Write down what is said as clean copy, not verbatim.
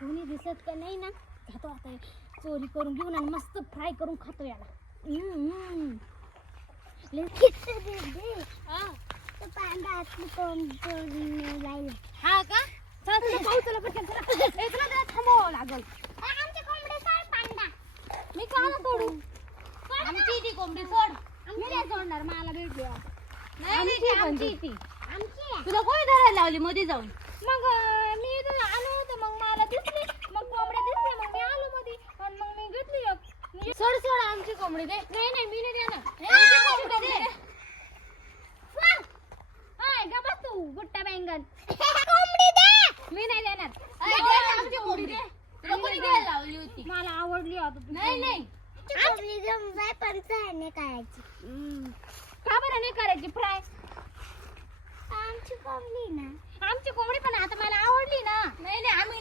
कोणी दिसत का नाही ना खातो आता चोरी करून घेऊन आणि मस्त फ्राय करून खातो याला हा का चला चला पाहू चला पटकन चला चला जरा थांबावं लागल मी का ना तोडू आमची ती कोंबडी सोड मी नाही सोडणार मला भेटली नाही आमची ती तुला कोणी धरायला लावली मध्ये जाऊन मग मी इथं आलो होतो मग मला दिसली मग कोंबड्या दिसल्या मग मी आलो मध्ये आणि मग मी घेतली एक सोड सोड आमची कोंबडी दे नाही नाही मी नाही देणार हाय गा बस तू गुट्टा बैंगन कोंबडी दे मी नाही देणार आमची कोंबडी दे तुला कोणी घ्यायला लावली होती मला आवडली आता नाही नाही कोंबडी घेऊन जाय पण नाही करायची का बरं नाही करायची फ्राय आमची कोंबडी ना आमची कोंबडी पण आता मला आवडली ना नाही नाही आम्ही